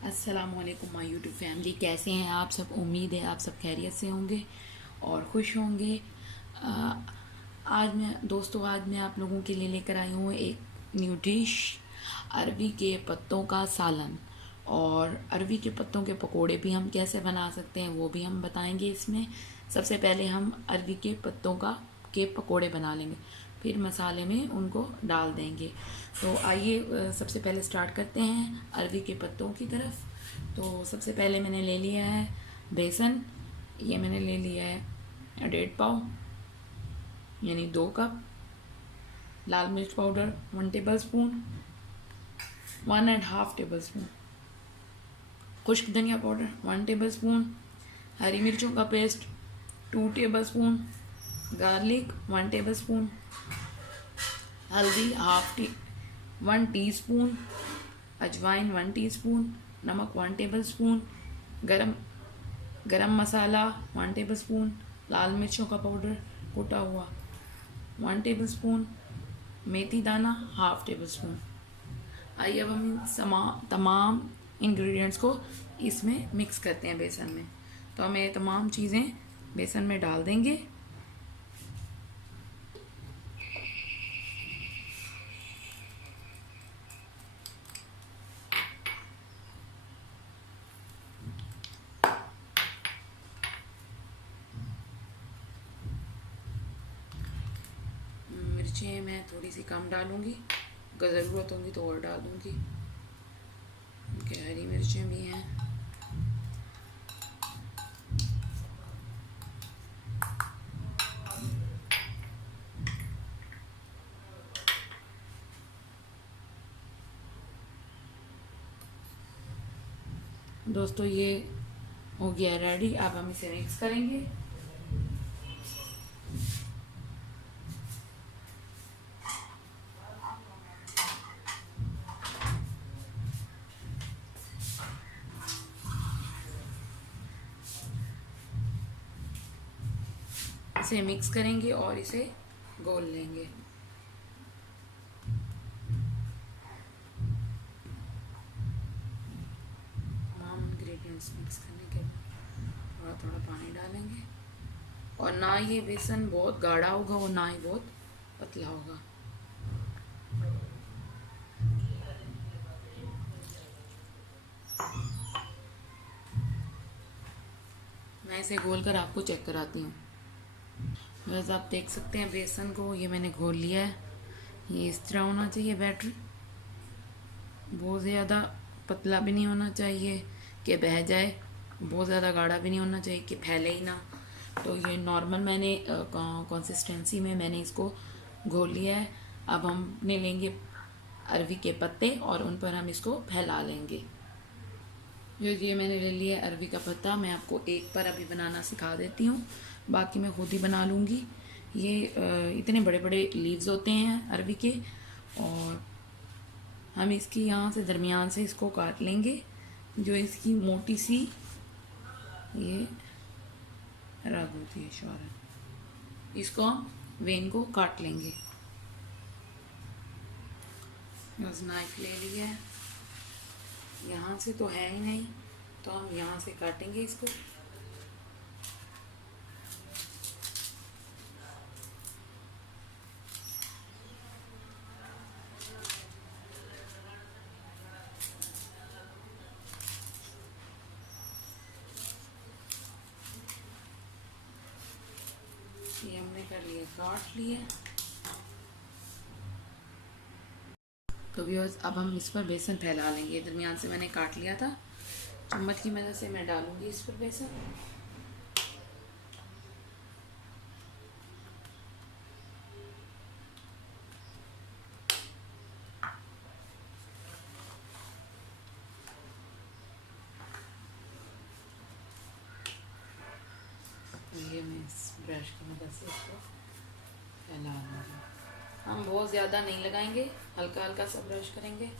अस्सलामुअलैकुम my YouTube family, कैसे हैं आप सब। उम्मीद है आप सब खैरियत से होंगे और खुश होंगे। अ, आज मैं आप लोगों के लिए लेकर आई हूँ एक न्यू डिश, अरवी के पत्तों का सालन। और अरवी के पत्तों के पकोड़े भी हम कैसे बना सकते हैं वो भी हम बताएंगे इसमें। सबसे पहले हम अरवी के पत्तों का के पकोड़े बना लेंगे, फिर मसाले में उनको डाल देंगे। तो आइए सबसे पहले स्टार्ट करते हैं अरवी के पत्तों की तरफ। तो सबसे पहले मैंने ले लिया है बेसन। ये मैंने ले लिया है 1.5 पाव, यानी 2 कप। लाल मिर्च powder 1 table spoon, 1.5 table spoon. खुश्क धनिया पाउडर 1 टेबल स्पून। हरी मिर्चों का paste 2 table spoon. Garlic 1 table spoon. हल्दी 1 टीस्पून। अजवाइन 1 टीस्पून। नमक 1 टेबल स्पून। गरम गरम मसाला 1 टेबल स्पून। लाल मिर्चों का पाउडर कुटा हुआ 1 टेबल स्पून। मेथी दाना 1/2 टेबल स्पून। आइए अब हम इन तमाम इंग्रेडिएंट्स को इसमें मिक्स करते हैं बेसन में। तो हम ये तमाम चीज़ें बेसन में डाल देंगे। मिर्चें मैं थोड़ी सी कम डालूँगी, अगर ज़रूरत होगी तो और डाल दूँगी, क्योंकि हरी मिर्चें भी हैं। दोस्तों ये हो गया रेडी, अब हम इसे मिक्स करेंगे। इसे मिक्स करेंगे और इसे गोल लेंगे। तमाम इंग्रेडिएंट्स मिक्स करने के बाद थोड़ा थोड़ा पानी डालेंगे। और ना ये बेसन बहुत गाढ़ा होगा और ना ही बहुत पतला होगा। मैं इसे घोल कर आपको चेक कराती हूँ। बस आप देख सकते हैं बेसन को ये मैंने घोल लिया है। ये इस तरह होना चाहिए बैटर। बहुत ज़्यादा पतला भी नहीं होना चाहिए कि बह जाए, बहुत ज़्यादा गाढ़ा भी नहीं होना चाहिए कि फैले ही ना। तो ये नॉर्मल मैंने कंसिस्टेंसी में मैंने इसको घोल लिया है। अब हम ने लेंगे अरवी के पत्ते और उन पर हम इसको फैला लेंगे। जो ये मैंने ले लिया है अरवी का पत्ता, मैं आपको एक पर अभी बनाना सिखा देती हूँ, बाकी मैं खुद ही बना लूँगी। ये इतने बड़े बड़े लीव्स होते हैं अरवी के, और हम इसकी यहाँ से दरमियान से इसको काट लेंगे। जो इसकी मोटी सी ये रग होती है शौरन, इसको हम वेन को काट लेंगे। बस नाइफ ले लिया है, यहाँ से तो है ही नहीं तो हम यहाँ से काटेंगे इसको। ये हमने कर लिया, काट लिया। तो व्यूअर्स अब हम इस पर बेसन फैला लेंगे। दरमियान से मैंने काट लिया था, चम्मच की मदद से मैं डालूंगी इस पर बेसन। ये मैं इस ब्रश की मदद से इसको फैला दूँगी। हम बहुत ज़्यादा नहीं लगाएंगे, हल्का हल्का सा ब्रश करेंगे।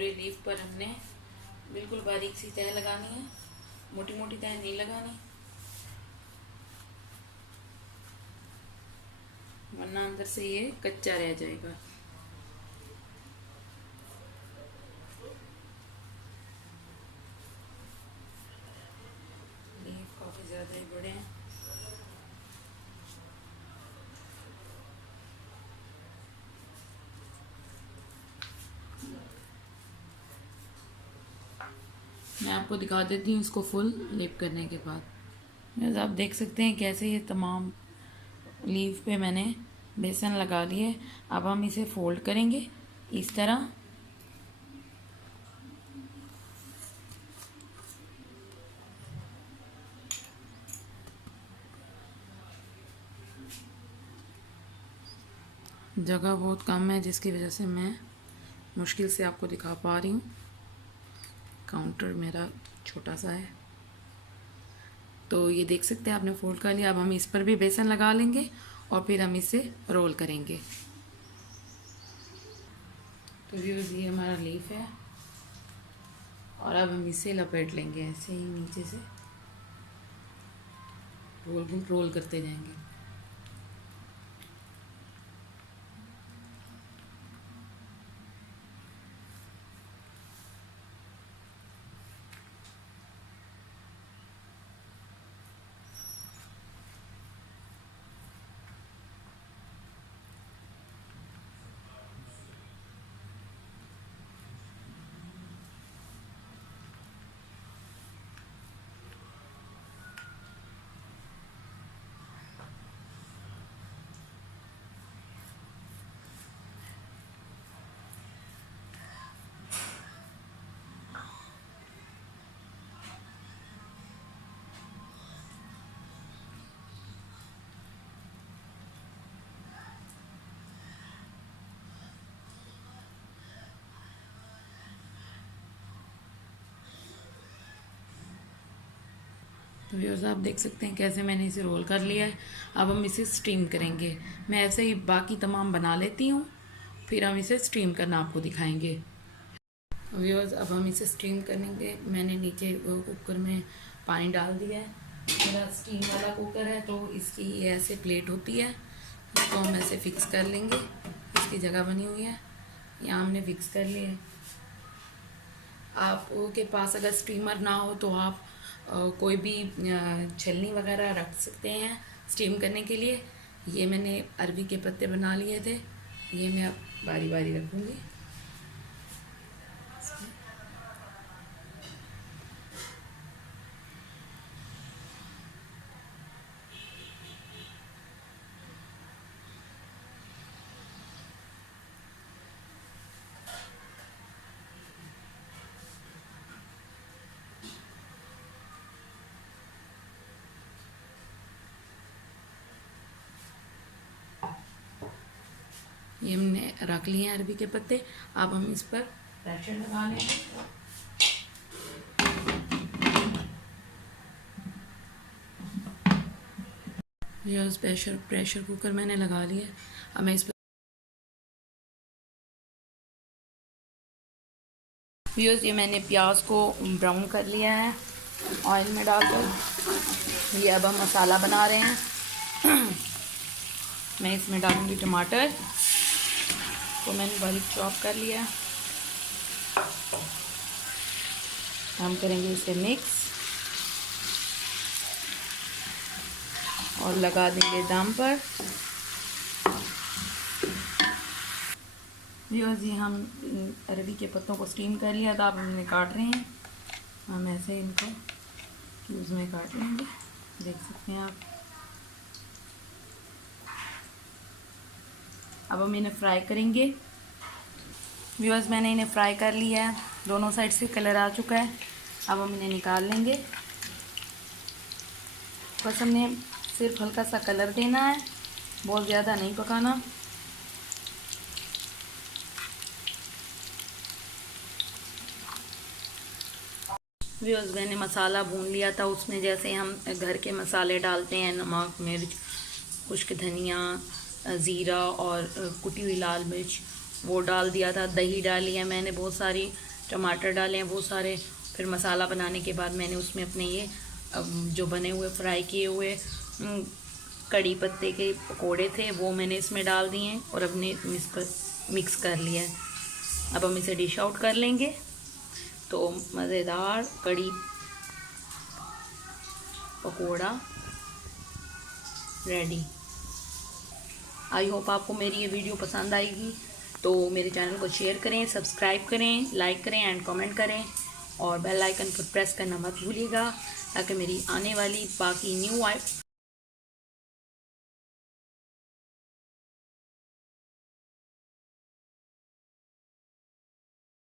पूरे लीफ पर हमने बिल्कुल बारीक सी तह लगानी है, मोटी मोटी तह नहीं लगानी, वरना अंदर से ये कच्चा रह जाएगा। लीफ काफ़ी ज़्यादा ही बड़े हैं। मैं आपको दिखा देती हूँ इसको फुल लेप करने के बाद। आप देख सकते हैं कैसे ये तमाम लीफ पे मैंने बेसन लगा लिए। अब हम इसे फोल्ड करेंगे इस तरह। जगह बहुत कम है जिसकी वजह से मैं मुश्किल से आपको दिखा पा रही हूँ। काउंटर मेरा छोटा सा है, तो ये देख सकते हैं आपने फोल्ड कर लिया। अब हम इस पर भी बेसन लगा लेंगे और फिर हम इसे रोल करेंगे। तो व्यूअर्स ये हमारा लीफ है और अब हम इसे लपेट लेंगे ऐसे ही नीचे से, रोल करते जाएंगे। तो व्यूअर्स आप देख सकते हैं कैसे मैंने इसे रोल कर लिया है। अब हम इसे स्टीम करेंगे। मैं ऐसे ही बाकी तमाम बना लेती हूँ, फिर हम इसे स्टीम करना आपको दिखाएंगे। व्यूअर्स अब हम इसे स्टीम करेंगे। मैंने नीचे कुकर में पानी डाल दिया है। मेरा स्टीम वाला कुकर है तो इसकी ये ऐसे प्लेट होती है, इसको हम ऐसे फिक्स कर लेंगे। इसकी जगह बनी हुई है, यहाँ हमने फिक्स कर लिया है। आपके पास अगर स्टीमर ना हो तो आप कोई भी छलनी वगैरह रख सकते हैं स्टीम करने के लिए। ये मैंने अरबी के पत्ते बना लिए थे, ये मैं अब बारी बारी रखूँगी। ये हमने रख लिए हैं अरबी के पत्ते। अब हम इस पर प्रेशर लगा लेंगे। ये प्रेशर कुकर मैंने लगा लिया। अब मैं इस पर ये मैंने प्याज को ब्राउन कर लिया है ऑयल में डालकर। ये अब हम मसाला बना रहे हैं। मैं इसमें डालूंगी टमाटर को मैंने बारीक चॉप कर लिया। हम करेंगे इसे मिक्स और लगा देंगे दम पर। व्यूअर्स ये हम अरबी के पत्तों को स्टीम कर लिया था, अब हमने काट रहे हैं। हम ऐसे इनको क्यूब्स में काट लेंगे, देख सकते हैं आप। अब हम इन्हें फ्राई करेंगे। व्यूअर्स मैंने इन्हें फ्राई कर लिया है, दोनों साइड से कलर आ चुका है। अब हम इन्हें निकाल लेंगे। बस हमने सिर्फ हल्का सा कलर देना है, बहुत ज़्यादा नहीं पकाना। व्यूअर्स मैंने मसाला भून लिया था, उसमें जैसे हम घर के मसाले डालते हैं, नमक, मिर्च, खुश्क धनिया, ज़ीरा और कुटी हुई लाल मिर्च, वो डाल दिया था। दही डाली है मैंने बहुत सारी, टमाटर डाले हैं वो सारे। फिर मसाला बनाने के बाद मैंने उसमें अपने ये जो बने हुए फ्राई किए हुए कड़ी पत्ते के पकोड़े थे वो मैंने इसमें डाल दिए हैं और अपने मिक्स कर लिया है। अब हम इसे डिश आउट कर लेंगे। तो मज़ेदार कड़ी पकोड़ा रेडी। आई होप आपको मेरी ये वीडियो पसंद आएगी। तो मेरे चैनल को शेयर करें, सब्सक्राइब करें, लाइक करें एंड कमेंट करें और बेल आइकन पर प्रेस करना मत भूलिएगा ताकि मेरी आने वाली बाकी न्यू